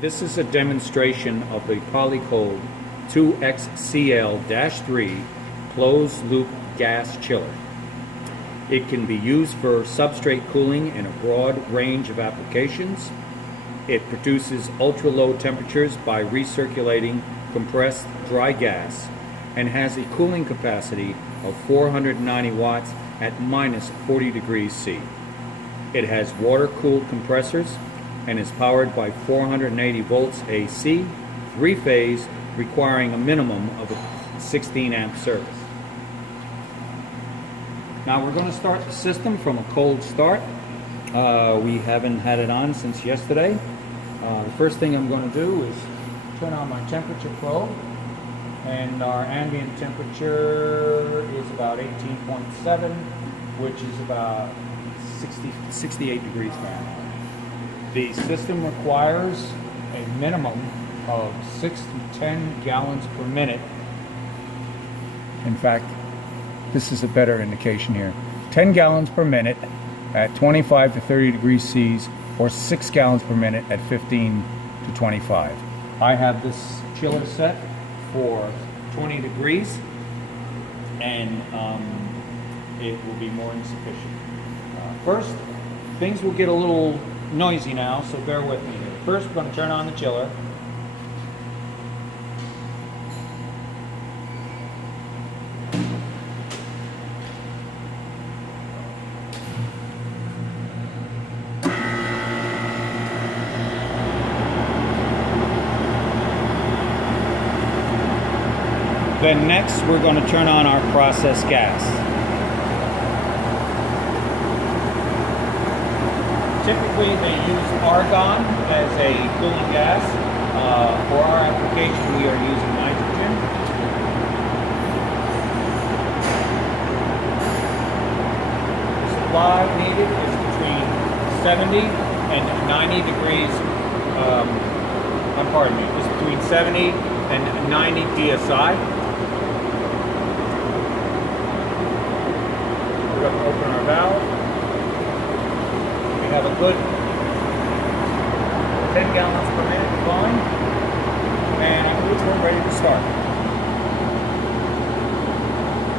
This is a demonstration of the Polycold 2XCL-3 closed-loop gas chiller. It can be used for substrate cooling in a broad range of applications. It produces ultra-low temperatures by recirculating compressed dry gas and has a cooling capacity of 490 watts at minus 40 degrees C. It has water-cooled compressors and is powered by 480 volts AC, three-phase, requiring a minimum of a 16 amp service. Now we're going to start the system from a cold start. We haven't had it on since yesterday. The first thing I'm going to do is turn on my temperature probe, and our ambient temperature is about 18.7, which is about 68 degrees Fahrenheit. The system requires a minimum of 6 to 10 gallons per minute. In fact, this is a better indication here. 10 gallons per minute at 25 to 30 degrees C, or 6 gallons per minute at 15 to 25. I have this chiller set for 20 degrees, and it will be more than sufficient. First, things will get a little noisy now, so bear with me here. First, we're going to turn on the chiller. Then next, we're going to turn on our process gas. Typically, they use argon as a cooling gas. For our application, we are using nitrogen. The supply needed is between 70 and 90 degrees. Pardon me, it's between 70 and 90 psi. We're going to open our valve. We have a good 10 gallons per minute flowing, and we're ready to start.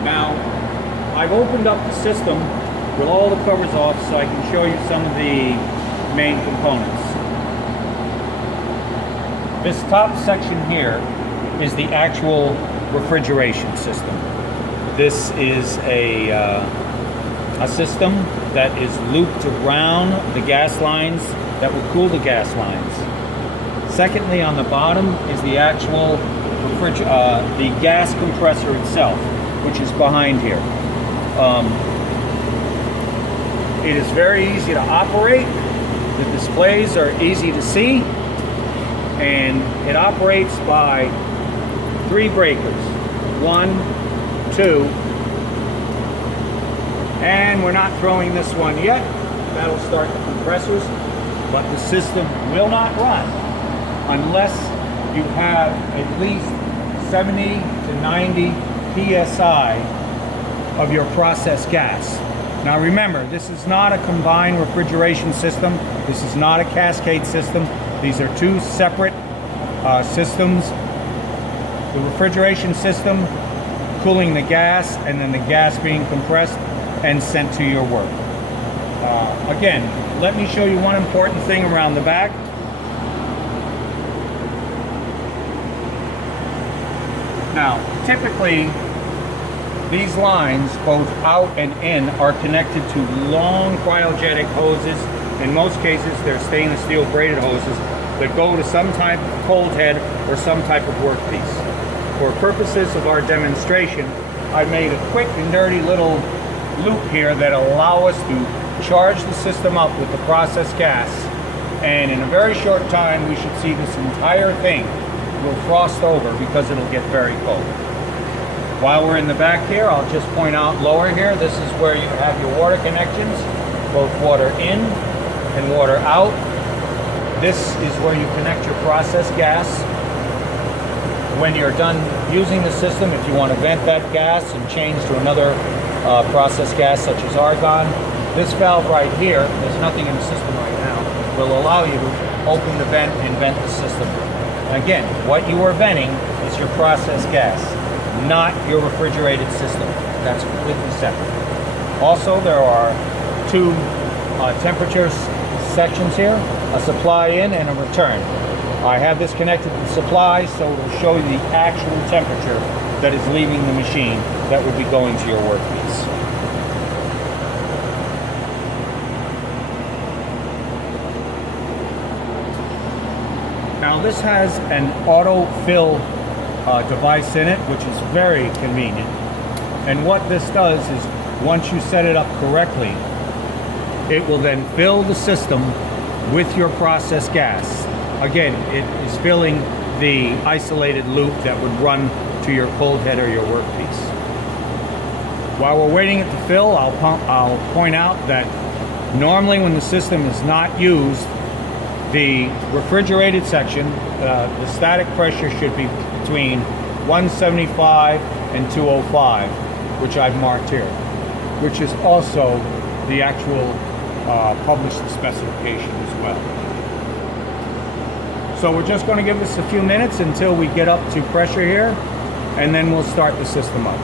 Now, I've opened up the system with all the covers off so I can show you some of the main components. This top section here is the actual refrigeration system. This is a system that is looped around the gas lines that will cool the gas lines. Secondly, on the bottom is the actual the gas compressor itself, which is behind here. It is very easy to operate. The displays are easy to see, and it operates by 3 breakers. 1, 2, and we're not throwing this one yet. That'll start the compressors, but the system will not run unless you have at least 70 to 90 psi of your process gas. Now remember, this is not a combined refrigeration system. This is not a cascade system. These are 2 separate systems. The refrigeration system cooling the gas, and then the gas being compressed and sent to your work. Again, let me show you one important thing around the back. Now, typically, these lines, both out and in, are connected to long cryogenic hoses. In most cases, they're stainless steel braided hoses that go to some type of cold head or some type of workpiece. For purposes of our demonstration, I made a quick and dirty little loop here that allow us to charge the system up with the process gas, and in a very short time we should see this entire thing will frost over because it'll get very cold. While we're in the back here, I'll just point out lower here, this is where you have your water connections, both water in and water out. This is where you connect your process gas. When you're done using the system, if you want to vent that gas and change to another process gas such as argon, this valve right here, there's nothing in the system right now, will allow you to open the vent and vent the system. Again, what you are venting is your process gas, not your refrigerated system. That's completely separate. Also, there are two temperature sections here, a supply in and a return. I have this connected to the supply, so it will show you the actual temperature that is leaving the machine that would be going to your workpiece. Now this has an auto-fill device in it, which is very convenient. And what this does is, once you set it up correctly, it will then fill the system with your process gas. Again, it is filling the isolated loop that would run to your cold head or your workpiece. While we're waiting it to fill, I'll point out that normally when the system is not used, the refrigerated section, the static pressure should be between 175 and 205, which I've marked here, which is also the actual published specification as well. So we're just going to give this a few minutes until we get up to pressure here, and then we'll start the system up.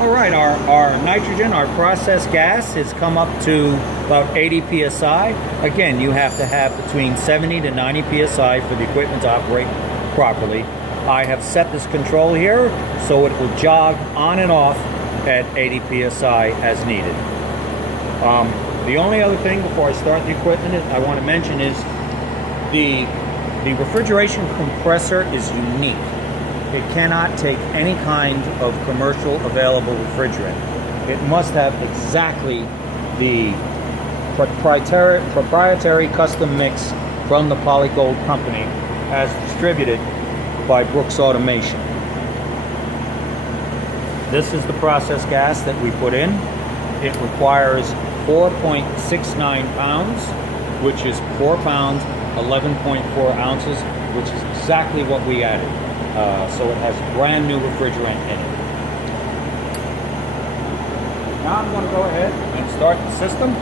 All right, our nitrogen, our process gas, has come up to about 80 psi. Again, you have to have between 70 to 90 psi for the equipment to operate properly. I have set this control here so it will jog on and off at 80 psi as needed. The only other thing before I start the equipment I want to mention is the refrigeration compressor is unique. It cannot take any kind of commercial available refrigerant. It must have exactly the proprietary custom mix from the Polycold company as distributed by Brooks Automation. This is the process gas that we put in. It requires 4.69 pounds, which is 4 pounds, 11.4 ounces, which is exactly what we added. So it has brand new refrigerant in it. Now I'm going to go ahead and start the system.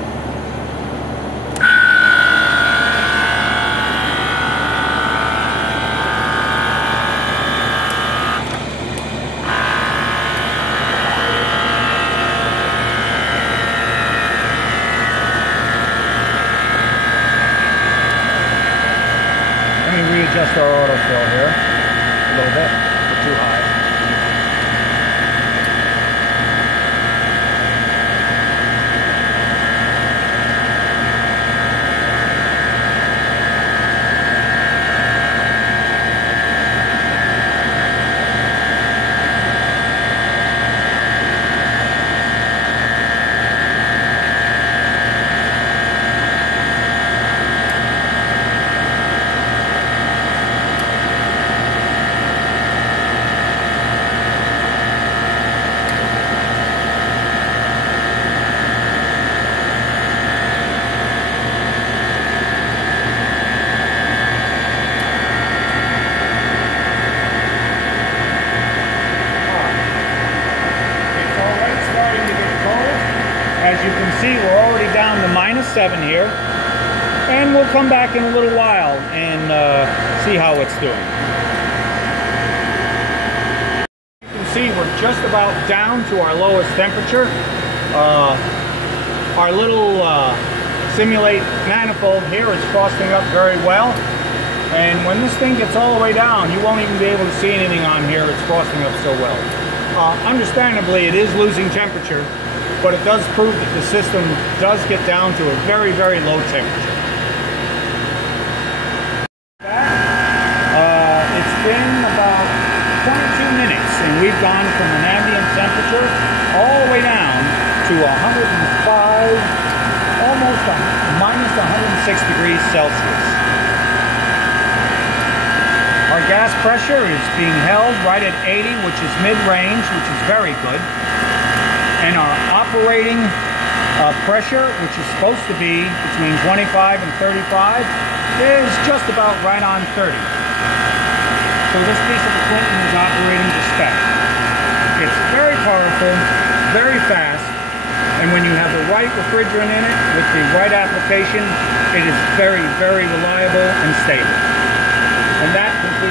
Adjust our autofill here a little bit, too high. As you can see, we're already down to -7 here, and we'll come back in a little while and see how it's doing. You can see we're just about down to our lowest temperature. Our little simulate manifold here is frosting up very well, and when this thing gets all the way down, you won't even be able to see anything on here. It's frosting up so well. Understandably, it is losing temperature, but it does prove that the system does get down to a very, very low temperature. It's been about 22 minutes, and we've gone from an ambient temperature all the way down to 105, almost minus 106 degrees Celsius. Our gas pressure is being held right at 80, which is mid-range, which is very good. And our operating pressure, which is supposed to be between 25 and 35, is just about right on 30. So this piece of equipment is operating to spec. It's very powerful, very fast, And when you have the right refrigerant in it, with the right application, it is very, very reliable and stable. And that concludes